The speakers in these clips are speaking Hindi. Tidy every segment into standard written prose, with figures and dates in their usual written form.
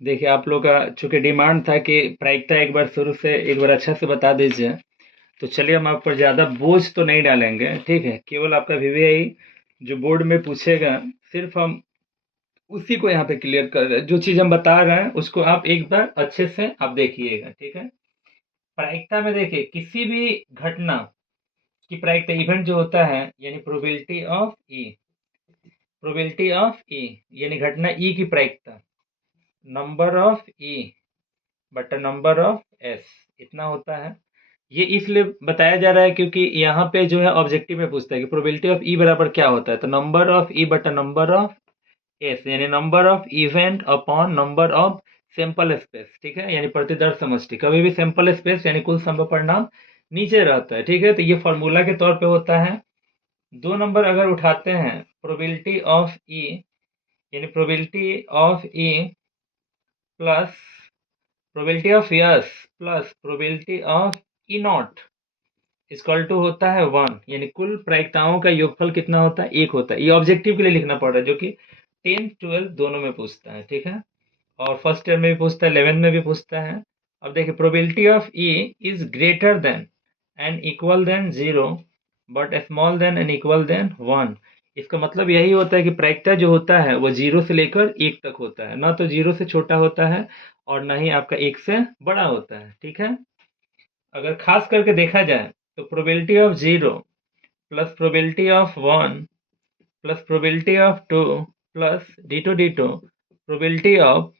देखिए, आप लोग का चूँकि डिमांड था कि प्रायिकता एक बार शुरू से एक बार अच्छा से बता दीजिए, तो चलिए हम आप पर ज़्यादा बोझ तो नहीं डालेंगे, ठीक है? केवल आपका वीवीआई जो बोर्ड में पूछेगा, सिर्फ़ हम उसी को यहाँ पे क्लियर कर रहे हैं। जो चीज़ हम बता रहे हैं, उसको आप एक बार अच्छे से आप देखिएगा, ठीक है? प्रायिकता में देखिए, किसी भी घटना की प्रायिकता इवेंट जो होता है, यानी प्रोबेबिलिटी ऑफ ई यानी घटना ई की प्रायिकता, नंबर ऑफ ई बटा नंबर ऑफ एस, इतना होता है। ये इसलिए बताया जा रहा है क्योंकि यहाँ पे जो है ऑब्जेक्टिव में पूछता है कि प्रोबेबिलिटी ऑफ ई बराबर क्या होता है, तो नंबर ऑफ ई बटा नंबर ऑफ एस, यानी number of event upon number of sample space, ठीक है? यानी प्रतिदर्श समष्टि, कभी भी सैंपल स्पेस यानी कुल संभव परिणाम नीचे रहता है, ठीक है? तो ये फॉर्मूला के तौर पे होता है। 2 नंबर अगर उठाते हैं, प्रोबेबिलिटी ऑफ ई यानी probability of E plus probability of yes plus probability of E not equal to होता है 1, यानी कुल प्रायिकताओं का योगफल कितना होता है? 1 होता है। ये ऑब्जेक्टिव के लिए लिखना पड़ रहा है, जो कि 10 12 दोनों में पूछता है, ठीक है? और फर्स्ट ईयर में भी पूछता है, 11th में भी पूछता है। अब देखिए, probability of E is greater than and equal than 0 but small than and equal than 1। इसका मतलब यही होता है कि प्रायिकता जो होता है वो 0 से लेकर 1 तक होता है, ना तो 0 से छोटा होता है और ना ही आपका 1 से बड़ा होता है, ठीक है? अगर खास करके देखा जाए तो probability of 0 plus probability of 1 plus probability of 2 plus D to probability of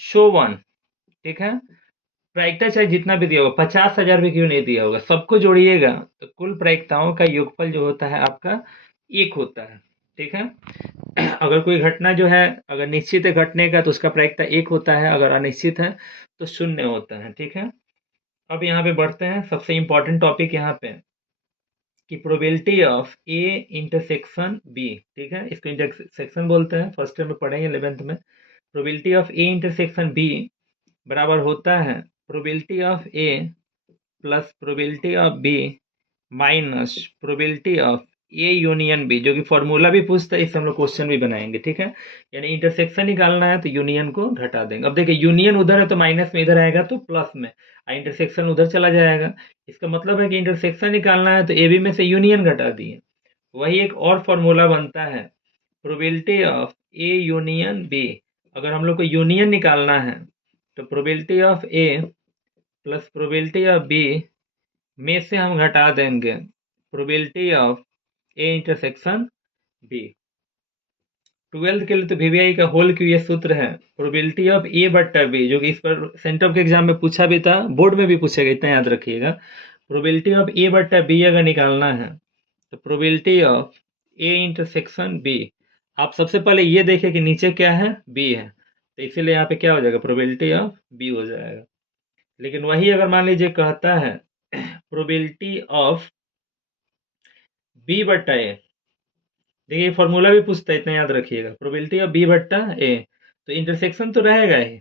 show 1, ठीक है? प्रायिकता चाहे जितना भी दिया होगा, 50,000 भी क्यों नहीं दिया होगा, सबको जोड़िएगा तो कुल प्रायिकताओं का योगफल जो होता है आपका 1 होता है, ठीक है? अगर कोई घटना जो है, अगर निश्चित है घटने का, तो उसका प्रायिकता 1 होता है, अगर अनिश्चित है तो 0 होता है, ठीक है? अब यहाँ पे बढ़ते हैं, सबसे इंपॉर्टेंट टॉपिक यहाँ पे कि probability of A intersection B, ठीक है? इसको इंटरसेक्शन बोलते हैं, फर्स्ट ईयर में पढ़ेंगे 11th में। Probability of A intersection B बराबर होता है probability of A plus probability of B minus probability of A union B, जो कि फॉर्मूला भी पूछता है, इससे हम लोग क्वेश्चन भी बनाएंगे, ठीक है? यानी इंटरसेक्शन निकालना है तो यूनियन को घटा देंगे। अब देखिए, यूनियन उधर है तो माइनस में, इधर आएगा तो प्लस में, इंटरसेक्शन उधर चला जाएगा। इसका मतलब है कि इंटरसेक्शन निकालना है तो ए बी में से यूनियन घटा दिए। वही एक और फॉर्मूला बनता है, probability of A union B. अगर हम लोग को यूनियन निकालना है तो probability of A plus probability of B में से हम घटा देंगे probability of A intersection B. 12th के लिए तो वीवीआई का होल क्यू ये सूत्र है, प्रोबेबिलिटी ऑफ ए बट्टा बी, जो कि इस पर सेंटर के एग्जाम में पूछा भी था, बोर्ड में भी पूछेगा, इतना याद रखिएगा। प्रोबेबिलिटी ऑफ ए बट्टा बी अगर निकालना है तो probability of A intersection B, आप सबसे पहले ये देखें कि नीचे क्या है, बी है, तो इसीलिए यहाँ पे क्या हो जाएगा, प्रोबेबिलिटी ऑफ बी हो जाएगा। लेकिन वही अगर मान लीजिए कहता है प्रोबेबिलिटी ऑफ बी बट्टा ए, देखिए फॉर्मूला भी पूछता है, इतना याद रखिएगा, प्रोबेबिलिटी ऑफ बी बट्टा ए, तो इंटरसेक्शन तो रहेगा ही,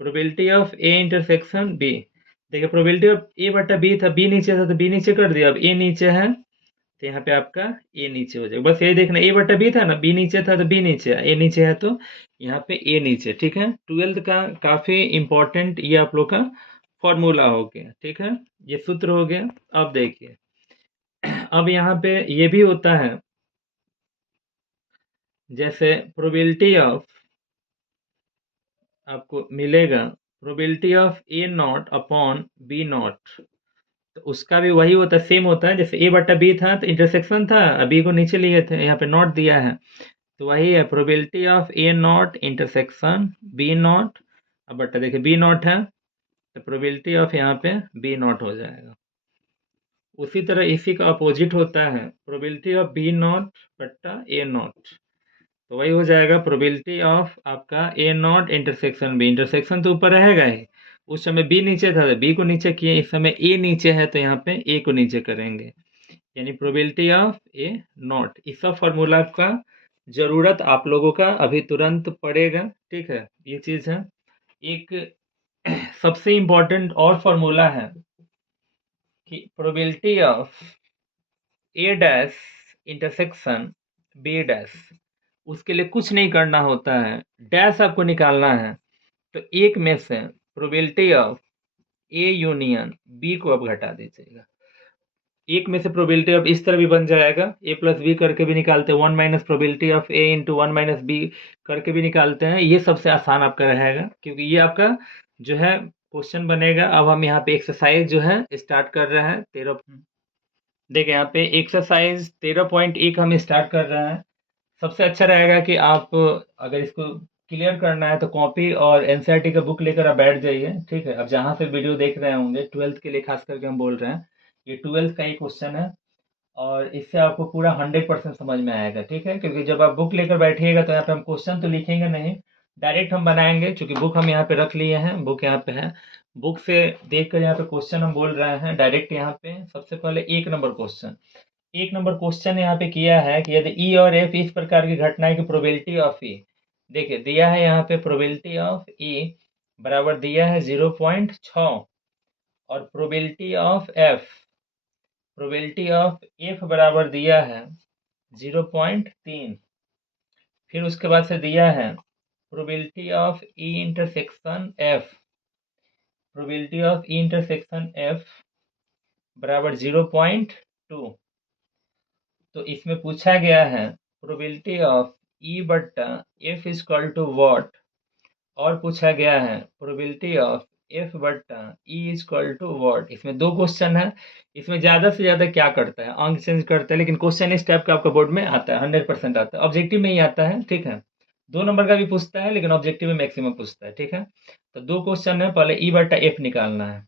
probability of A intersection B. देखिए, प्रोबेबिलिटी ऑफ ए बट्टा बी था, बी नीचे था तो बी नीचे कर दिया, अब ए नीचे है तो यहाँ पे आपका ए नीचे हो जाएगा। बस यही देखना, ए बट्टा बी था ना, बी नीचे था तो बी नीचे है, ए नीचे है तो यहाँ पे ए नीचे, ठीक है? 12th का काफी इंपॉर्टेंट ये आप लोग का फॉर्मूला हो गया, ठीक है? ये सूत्र हो गया। अब देखिए, अब यहाँ पे ये भी होता है, जैसे प्रोबेबिलिटी ऑफ आपको मिलेगा probability of A not upon B not, तो उसका भी वही होता है, सेम होता है। जैसे ए बट्टा बी था तो इंटरसेक्शन था, बी को नीचे लिए थे, यहाँ पे नॉट दिया है, तो वही है probability of A not intersection B not. अब बट्टा देखिए बी नॉट है तो प्रोबेबिलिटी ऑफ यहाँ पे बी नॉट हो जाएगा। उसी तरह इसी का अपोजिट होता है प्रोबेबिलिटी ऑफ बी नॉट बट्टा ए नॉट, तो वही हो जाएगा प्रोबेबिलिटी ऑफ आपका ए नॉट इंटरसेक्शन बी। इंटरसेक्शन तो ऊपर रहेगा ही, उस समय बी नीचे था तो बी को नीचे किए, इस समय ए नीचे है तो यहाँ पे ए को नीचे करेंगे, यानी प्रोबेबिलिटी ऑफ ए नॉट। इस सब फॉर्मूला का जरूरत आप लोगों का अभी तुरंत पड़ेगा, ठीक है? ये चीज है। एक सबसे इंपॉर्टेंट और फॉर्मूला है कि probability of A dash intersection B dash, उसके लिए कुछ नहीं करना होता है, डैश आपको निकालना है। तो एक में से probability of A union B को अब घटा दीजिएगा। एक में से प्रोबेबिलिटी ऑफ इस तरह भी बन जाएगा, ए प्लस बी करके भी निकालते हैं, 1 - probability of A into 1 - B करके भी निकालते हैं। ये सबसे आसान आपका रहेगा, क्योंकि ये आपका जो है क्वेश्चन बनेगा। अब हम यहाँ पे एक्सरसाइज जो है स्टार्ट कर रहे हैं 13। देखिए यहाँ पे एक्सरसाइज 13.1 हम स्टार्ट कर रहे हैं। सबसे अच्छा रहेगा कि आप अगर इसको क्लियर करना है तो कॉपी और एनसीईआरटी का बुक लेकर आप बैठ जाइए, ठीक है। अब जहाँ से वीडियो देख रहे होंगे 12th के लिए खास करके हम बोल रहे हैं, ये 12th का ही क्वेश्चन है और इससे आपको पूरा 100% समझ में आएगा, ठीक है। क्योंकि जब आप बुक लेकर बैठिएगा तो यहाँ पे हम क्वेश्चन तो लिखेंगे नहीं, डायरेक्ट हम बनाएंगे। क्योंकि बुक हम यहाँ पे रख लिए हैं, बुक यहाँ पे है, बुक से देख कर यहाँ पे क्वेश्चन हम बोल रहे हैं डायरेक्ट। यहाँ पे सबसे पहले 1 नंबर क्वेश्चन, 1 नंबर क्वेश्चन यहाँ पे किया है कि यदि ई और एफ इस प्रकार की घटना है कि प्रोबेबिलिटी ऑफ ई, देखिए दिया है यहाँ पे प्रोबेबिलिटी ऑफ ई बराबर दिया है 0.6 और प्रोबेबिलिटी ऑफ एफ बराबर दिया है 0.3। फिर उसके बाद से दिया है probability of E intersection F, probability of E intersection F बराबर 0.2। तो इसमें पूछा गया है प्रोबेबिलिटी ऑफ ई बट्टा एफ इजक्वल टू वॉट, और पूछा गया है प्रोबेबिलिटी ऑफ एफ बट्टा ई इजक्वल टू वॉट। इसमें दो क्वेश्चन है। इसमें ज़्यादा से ज़्यादा क्या करता है, अंक चेंज करता है, लेकिन क्वेश्चन इस टाइप का आपका बोर्ड में आता है, 100% आता है, ऑब्जेक्टिव में ही आता है, ठीक है। 2 नंबर का भी पूछता है लेकिन ऑब्जेक्टिव में मैक्सिमम पूछता है, ठीक है। तो दो क्वेश्चन है, पहले ई बट्टा एफ निकालना है।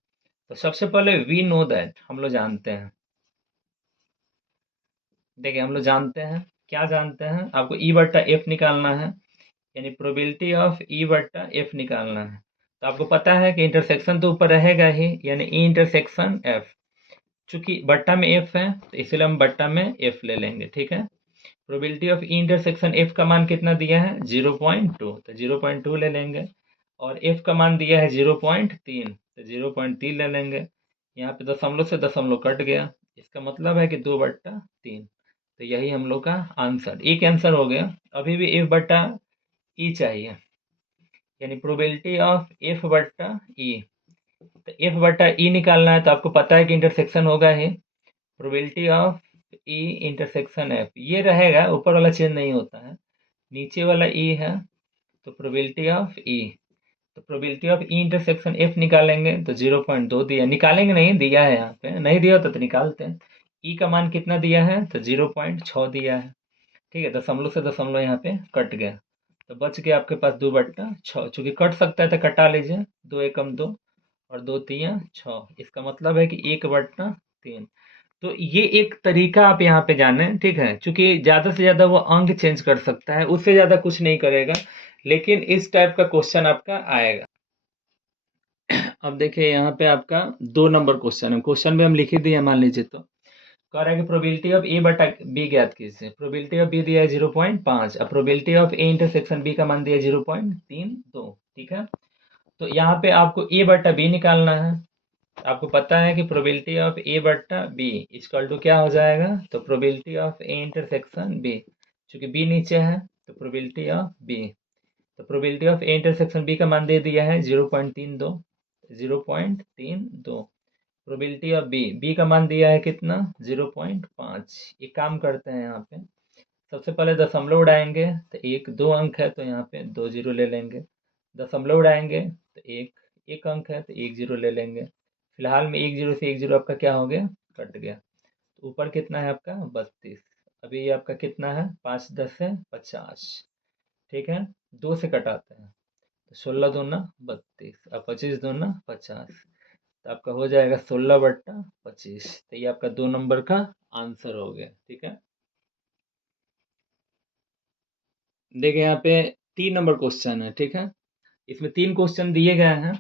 तो सबसे पहले वी नो दैट, हम लोग जानते हैं, देखिए हम लोग जानते हैं, क्या जानते हैं, आपको ई बट्टा एफ निकालना है, यानी प्रोबेबिलिटी ऑफ ई बट्टा एफ निकालना है। तो आपको पता है कि इंटरसेक्शन तो ऊपर रहेगा ही, यानी ई इंटरसेक्शन एफ। चूंकि बट्टा में एफ है तो इसलिए हम बट्टा में एफ ले लेंगे, ठीक है। Probability of E intersection F का मान कितना दिया है 0.2, तो 0.2 ले लेंगे। और एफ का मान दिया है 0.3, तो 0.3 ले लेंगे। यहाँ पे दशमलव से दशमलव कट गया, इसका मतलब है कि 2/3। तो यही हम लोग का आंसर, एक आंसर हो गया। अभी भी एफ बट्टा ई चाहिए, यानी प्रोबेबिलिटी ऑफ एफ बट्टा ई। तो एफ बट्टा ई निकालना है तो आपको पता है कि इंटरसेक्शन होगा ही, probability of E intersection F ये रहेगा, ऊपर वाला चेंज नहीं होता है, नीचे वाला ई है। तो प्रोबेबिलिटी ऑफ ई, तो probability of E intersection F निकालेंगे तो 0.2 दिया, निकालेंगे नहीं, दिया है यहाँ पे, नहीं दिया होता तो निकालते हैं। ई का मान कितना दिया है तो 0.6 दिया है, ठीक है। दशमलव से दशमलव यहाँ पे कट गया, तो बच गया आपके पास 2/6। चूंकि कट सकता है तो कटा लीजिए, 2 एकम 2 और 2 तिया 6, इसका मतलब है कि 1/3। तो ये एक तरीका आप यहाँ पे जाने, ठीक है। चूंकि ज़्यादा से ज़्यादा वो अंक चेंज कर सकता है, उससे ज़्यादा कुछ नहीं करेगा, लेकिन इस टाइप का क्वेश्चन आपका आएगा। अब देखिए यहाँ पे आपका 2 नंबर क्वेश्चन है, क्वेश्चन में हम लिख ही दिए, मान लीजिए। तो कह रहा है कि प्रोबेबिलिटी ऑफ ए बटा बी ज्ञात कीजिए। प्रोबेबिलिटी ऑफ बी दिया है 0.5, अब probability of A intersection B का मान दिया है 0.32, ठीक है। तो यहाँ पे आपको ए बटा बी निकालना है। आपको पता है कि प्रोबेबिलिटी ऑफ ए बट्टा बी इक्वल टू क्या हो जाएगा, तो probability of A intersection B, चूंकि बी नीचे है तो प्रोबेबिलिटी ऑफ बी, तो probability of A intersection B का मान दे दिया है 0.32, 0.32। प्रोबेबिलिटी ऑफ बी, बी का मान दिया है कितना 0.5। एक काम करते हैं, यहाँ पे सबसे पहले दशमलव उड़ाएंगे तो एक 2 अंक है तो यहाँ पे 2 जीरो ले लेंगे। दशमलव उड़ाएंगे तो एक एक अंक है तो 1 जीरो ले लेंगे। फिलहाल में 1 जीरो से 1 जीरो आपका क्या हो गया, कट गया। तो ऊपर कितना है आपका 32। अभी ये आपका कितना है 5 10 है 50, ठीक है। 2 से कटाते हैं तो 16 दूना 32 और 25 दूना 50, तो आपका हो जाएगा 16/25। तो ये आपका 2 नंबर का आंसर हो गया, ठीक है। देखिए यहाँ पे 3 नंबर क्वेश्चन है, ठीक है। इसमें 3 क्वेश्चन दिए गए हैं।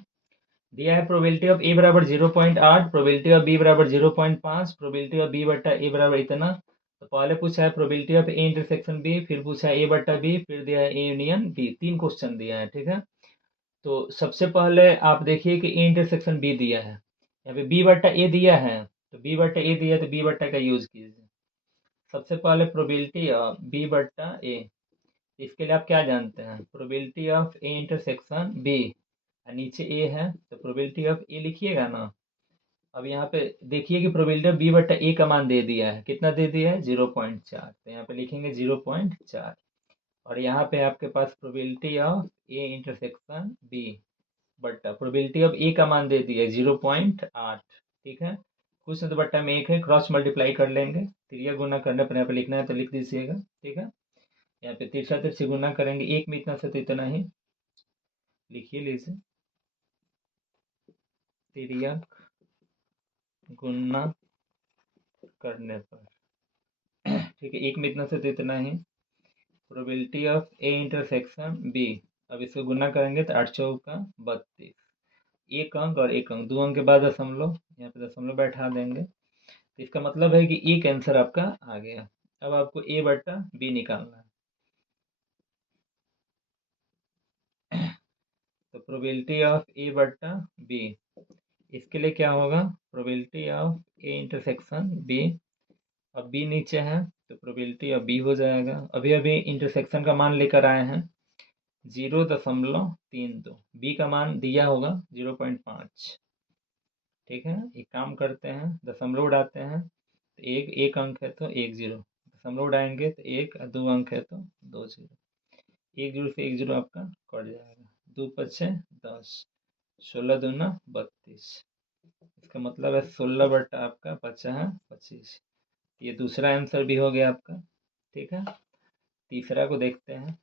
दिया है प्रोबेबिलिटी ऑफ ए बराबर 0.8, प्रोबेबिलिटी ऑफ बी बराबर 0.5, प्रोबेबिलिटी ऑफ बी बट्टा ए बराबर इतना। तो पहले पूछा है probability of A intersection B, फिर पूछा है ए बट्टा बी, फिर दिया है ए यूनियन बी। 3 क्वेश्चन दिया है, ठीक है। तो सबसे पहले आप देखिए कि ए इंटरसेक्शन बी दिया है, यहाँ पे बी बट्टा ए दिया है, तो बी बट्टा ए दिया है तो बी बट्टा का यूज कीजिए। सबसे पहले प्रोबेबिलिटी ऑफ बी बट्टा ए, इसके लिए आप क्या जानते हैं, probability of A intersection B और नीचे ए है तो प्रोबेबिलिटी ऑफ ए लिखिएगा ना। अब यहाँ पे देखिए कि प्रोबेबिलिटी ऑफ बी बट्टा ए का मान दे दिया है, कितना दे दिया है 0.4, तो यहाँ पे लिखेंगे 0.4। और यहाँ पे आपके पास probability of A intersection B बट्टा प्रोबेबिलिटी ऑफ ए का मान दे दिया है 0.8। ठीक है, कुछ नहीं तो बट्टा में एक है, क्रॉस मल्टीप्लाई कर लेंगे, तिरिया गुना करने पर यहाँ पे लिखना है तो लिख दीजिएगा। ठीक है, यहाँ पे तिरछा तिरछी गुना करेंगे, एक में इतना से तो इतना ही लिखिए लीजिए, तिरिया गुना करने पर। ठीक है, एक में इतना से तो इतना ही probability of A intersection B. अब इसको गुना करेंगे तो 8 चौका 32, एक अंक और एक अंक, दो अंक के बाद दशमलव, यहाँ पे दशमलव बैठा देंगे, तो इसका मतलब है कि एक आंसर आपका आ गया। अब आपको ए बट्टा बी निकालना है। तो प्रोबेबिलिटी ऑफ ए बट्टा बी, इसके लिए क्या होगा, probability of A intersection B. अब बी नीचे है तो प्रोबेबिलिटी ऑफ बी हो जाएगा। अभी अभी इंटरसेक्शन का मान लेकर आए हैं 0.32, बी का मान दिया होगा 0.5। ठीक है, एक काम करते हैं, दशमलव उड़ाते हैं तो एक एक अंक है तो एक जीरो, दशमलव उड़ाएंगे तो एक, दो अंक है तो दो जीरो, एक जीरो से एक जीरो आपका कट जाएगा, दो पचे 10, 16 दूना 32, इसका मतलब है 16 बट्टा आपका बचा है 25। ये दूसरा आंसर भी हो गया आपका। ठीक है, तीसरा को देखते हैं।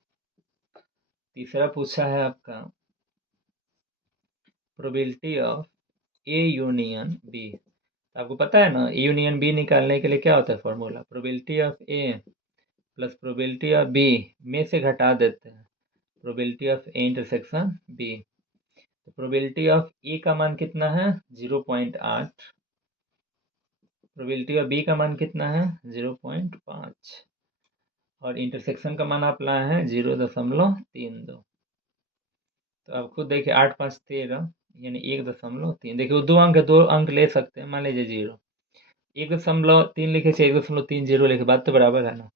तीसरा पूछा है आपका probability of A union B. आपको पता है ना, ए यूनियन बी निकालने के लिए क्या होता है formula, probability of A plus probability of B में से घटा देते हैं probability of A intersection B. तो प्रोबेबिलिटी ऑफ ए का मान कितना है 0.8, प्रोबेबिलिटी ऑफ बी का मान कितना है 0.5, और इंटरसेक्शन का मान आप लाए हैं 0.32। तो आप खुद देखिए 8 5 13 यानी 1.3, देखिए वो दो अंक है, दो अंक ले सकते हैं, मान लीजिए 0, 1.3 लिखे से 1.30 लिखे, बात तो बराबर है ना,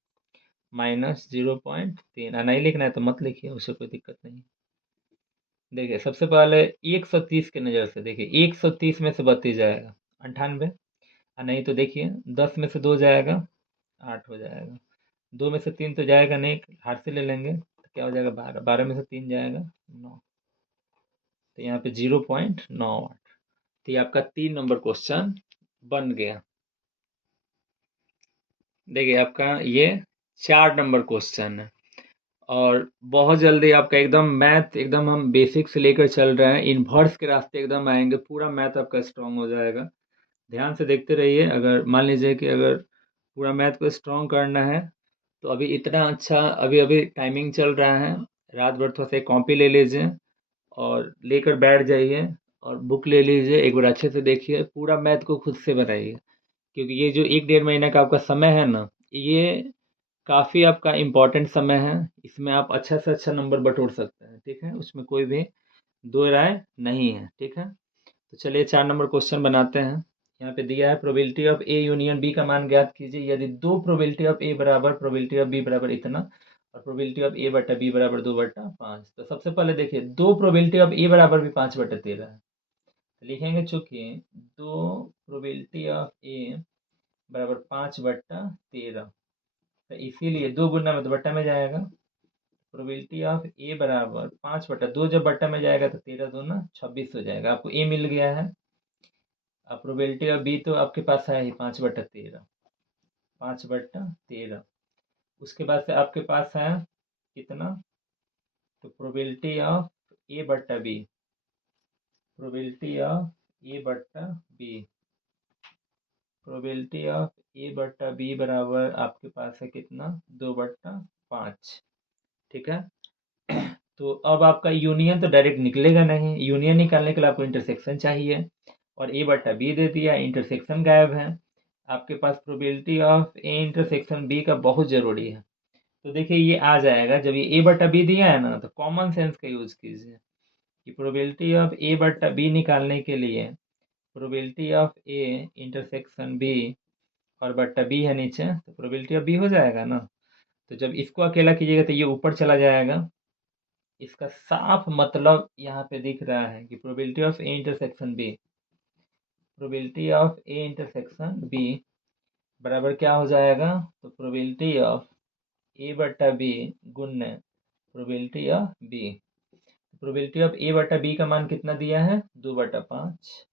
-0.3। नहीं लिखना है तो मत लिखिए, उससे कोई दिक्कत नहीं। देखिए सबसे पहले 130 के नज़र से देखिए, 130 में से 32 जाएगा 98, और नहीं तो देखिए 10 में से 2 जाएगा 8 हो जाएगा, 2 में से 3 तो जाएगा नहीं, हाथ से ले लेंगे तो क्या हो जाएगा 12, 12 में से 3 जाएगा 9, तो यहाँ पे 0.98। तो ये आपका 3 नंबर क्वेश्चन बन गया। देखिए आपका ये 4 नंबर क्वेश्चन है, और बहुत जल्दी आपका एकदम मैथ, एकदम हम बेसिक से लेकर चल रहे हैं, इन्वर्स के रास्ते एकदम आएंगे, पूरा मैथ आपका स्ट्रांग हो जाएगा। ध्यान से देखते रहिए। अगर मान लीजिए कि अगर पूरा मैथ को स्ट्रांग करना है तो अभी इतना अच्छा अभी अभी टाइमिंग चल रहा है, रात भर थोड़ा सा कॉपी ले लीजिए और लेकर बैठ जाइए, और बुक ले लीजिए, एक बार अच्छे से देखिए, पूरा मैथ को खुद से बनाइए, क्योंकि ये जो 1 डेढ़ महीने का आपका समय है ना, ये काफ़ी आपका इम्पोर्टेंट समय है, इसमें आप अच्छा से अच्छा नंबर बटोर सकते हैं। ठीक है, उसमें कोई भी दो राय नहीं है। ठीक है, तो चलिए 4 नंबर क्वेश्चन बनाते हैं। यहाँ पे दिया है probability of A union B का मान ज्ञात कीजिए यदि दो प्रोबेबिलिटी ऑफ ए बराबर प्रोबेबिलिटी ऑफ बी बराबर इतना, और प्रोबेबिलिटी ऑफ ए बटा बी बराबर 2/5। तो सबसे पहले देखिए, दो प्रोबेबिलिटी ऑफ ए बराबर भी 5/13 है, तो लिखेंगे चूंकि दो प्रोबेबिलिटी ऑफ ए बराबर 5/13, तो इसीलिए दो गुना में तो बट्टा में जाएगा, प्रोबेबिलिटी ऑफ ए बराबर 5/2, जब बट्टा में जाएगा तो 13 दूना 26 हो जाएगा, आपको ए मिल गया है। अब प्रोबेबिलिटी ऑफ बी तो आपके पास है ही 5/13, 5/13। उसके बाद से आपके पास है कितना, तो प्रोबेबिलिटी ऑफ ए बट्टा बी, प्रोबेबिलिटी ऑफ ए बट्टा बी, प्रोबेबिलिटी ऑफ ए बट्टा बी बराबर आपके पास है कितना 2/5। ठीक है, तो अब आपका यूनियन तो डायरेक्ट निकलेगा नहीं, यूनियन निकालने के लिए आपको इंटरसेक्शन चाहिए, और ए बट्टा बी दे दिया, इंटरसेक्शन गायब है, आपके पास probability of A intersection B का बहुत ज़रूरी है। तो देखिए ये आ जाएगा, जब ये ए बट्टा बी दिया है ना, तो कॉमन सेंस का यूज़ कीजिए कि प्रोबेबिलिटी ऑफ ए बट्टा बी निकालने के लिए probability of A intersection B और बट्टा बी है नीचे, तो प्रोबेबिलिटी ऑफ बी हो जाएगा ना। तो जब इसको अकेला कीजिएगा तो ये ऊपर चला जाएगा, इसका साफ मतलब यहाँ पे दिख रहा है कि probability of A intersection B, probability of A intersection B बराबर क्या हो जाएगा? तो प्रोबेबिलिटी ऑफ ए बटा बी गुणन probability of B. Probability of A बटा बी का मान कितना दिया है? 2/5।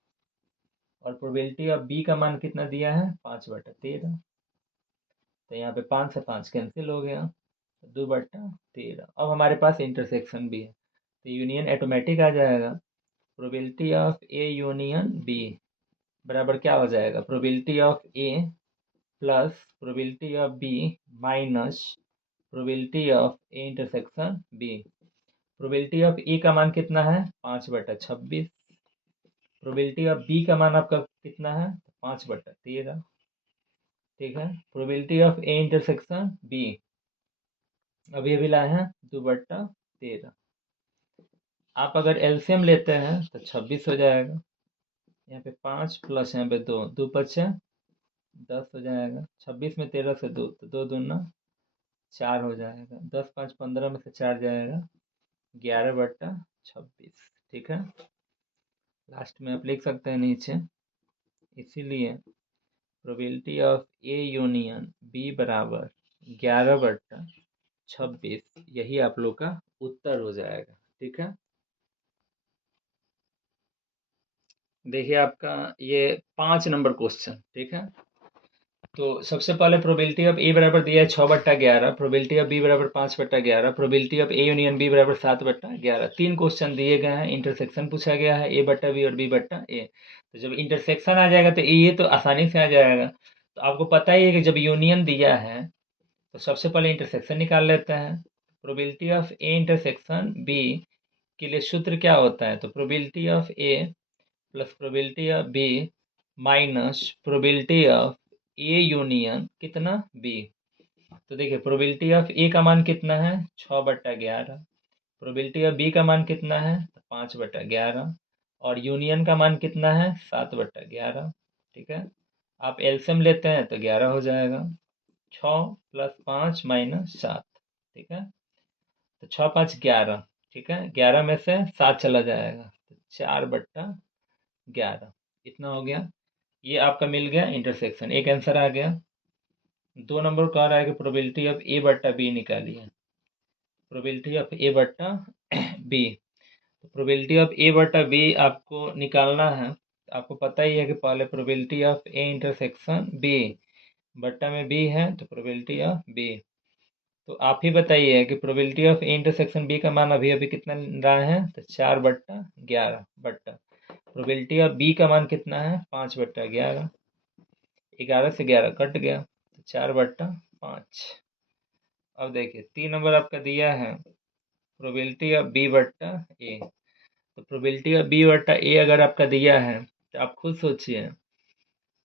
और प्रोबेबिलिटी ऑफ बी का मान कितना दिया है? 5/13। तो यहाँ पे 5 से 5 कैंसिल हो गया, 2/13। अब हमारे पास इंटरसेक्शन भी है, तो यूनियन ऑटोमेटिक आ जाएगा। Probability of A union B बराबर क्या हो जाएगा? Probability of A plus probability of B minus probability of A intersection B. Probability of A का मान कितना है? 5/26। प्रोबेबिलिटी ऑफ बी का मान आपका कितना है? 5/13। ठीक है। Probability of A intersection B अभी अभी लाए हैं 2/13। आप अगर एलसीएम लेते हैं तो 26 हो जाएगा। यहाँ पे 5 प्लस यहाँ पे 2, 2×5 = 10 हो जाएगा। 26 में 13 से 2, तो 2 दूना 4 हो जाएगा। 10 5 15 में से 4 जाएगा 11/26। ठीक है। लास्ट में आप लिख सकते हैं नीचे, इसीलिए probability of A union B बराबर 11/26, यही आप लोग का उत्तर हो जाएगा। ठीक है। देखिए आपका ये 5 नंबर क्वेश्चन। ठीक है। तो सबसे पहले प्रोबेबिलिटी ऑफ ए बराबर दिया है 6/11, प्रोबेबिलिटी ऑफ बी बराबर 5/11, probability of A union B बराबर 7/11। 3 क्वेश्चन दिए गए हैं, इंटरसेक्शन पूछा गया है A/B और B/A। तो जब इंटरसेक्शन आ जाएगा तो ये तो आसानी से आ जाएगा। तो आपको पता ही है कि जब यूनियन दिया है तो सबसे पहले इंटरसेक्शन निकाल लेते हैं। Probability of A intersection B के लिए सूत्र क्या होता है? तो probability of A plus probability of B minus probability of A union कितना? बी। तो देखिए प्रोबेबिलिटी ऑफ ए का मान कितना है? 6/11। प्रोबेबिलिटी ऑफ बी का मान कितना है? 5/11। और यूनियन का मान कितना है? 7/11। ठीक है। आप एलसीएम लेते हैं तो 11 हो जाएगा। 6 + 5 - 7। ठीक है। तो 6 5 11। ठीक है। 11 में से 7 चला जाएगा तो 4/11 इतना हो गया। ये आपका मिल गया इंटरसेक्शन, एक आंसर आ गया। 2 नंबर कह रहा है कि प्रोबेबिलिटी ऑफ A/B निकालिए। प्रोबेबिलिटी ऑफ A/B, तो प्रोबेबिलिटी ऑफ A/B आपको निकालना है। आपको पता ही है कि पहले probability of A intersection B बट्टा में बी है तो प्रोबेबिलिटी ऑफ बी। तो आप ही बताइए कि probability of A intersection B का मान अभी अभी कितना रहा है? तो 4/11 बट्टा प्रोबेबिलिटी ऑफ बी का मान कितना है? 5/11। 11 से 11 कट गया तो 4/5। अब देखिए 3 नंबर आपका दिया है प्रोबेबिलिटी ऑफ B/A। तो प्रोबेबिलिटी ऑफ B/A अगर आपका दिया है तो आप खुद सोचिए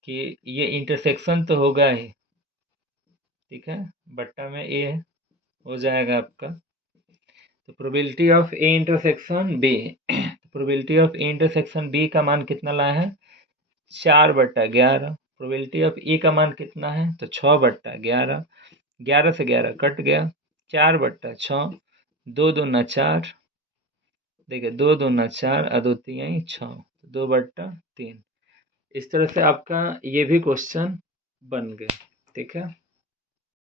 कि ये इंटरसेक्शन तो होगा ही। ठीक है। बट्टा में ए हो जाएगा आपका। तो probability of A intersection B, probability of A intersection B का मान कितना लाए हैं? 4/11। प्रोबेबिलिटी ऑफ ए का मान कितना है? तो 6/11। 11 से 11 कट गया, 4/6। 2 दूना 4, देखिए 2 दूना 4 और 2 तिहाई 6, 2/3। इस तरह से आपका ये भी क्वेश्चन बन गया। ठीक है।